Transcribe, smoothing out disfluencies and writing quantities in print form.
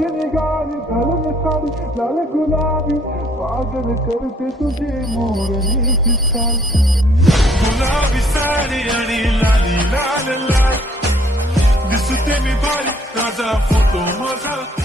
की निगारी घालून साडी लाल गुलाबी पागल करते तुझे मोरनी पिस्ताल गुलाबी साडी आणि लाली लाल लाल दिसते मी भारी ताजा फोटो माझा